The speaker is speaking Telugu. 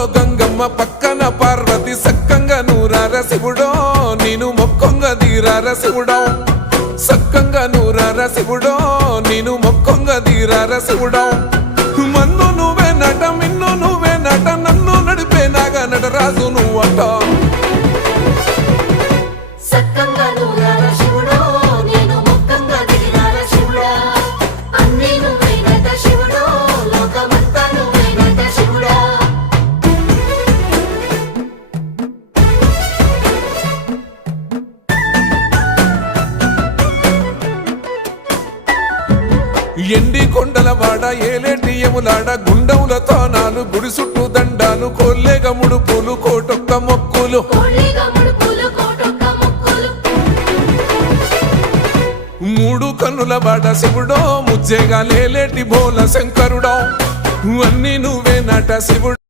పక్కలో గంగమ్మ పక్కన పార్వతి సక్కంగా నూరార శివుడో నేను మొక్కొంగ దీరార శివుడో సక్కంగా నూరార శివుడో నేను మొక్కొంగ దీరార శివుడో మన్ను నువ్వే నట మిన్ను నువ్వే నట నన్ను నడిపే నాగా నటరాజు నువ్వట ఎండి కొండలవాడ ఏలేటి యములాడ గుండములతో నాలు గుడి చుట్టూ దండాలు కొల్లేగ ముడుపులు కోటొక్క మొక్కులు మూడు కన్నుల వాడ శివుడో ముజ్జేగా లేలేటి బోల శంకరుడో అన్నీ నువ్వే నట శివుడు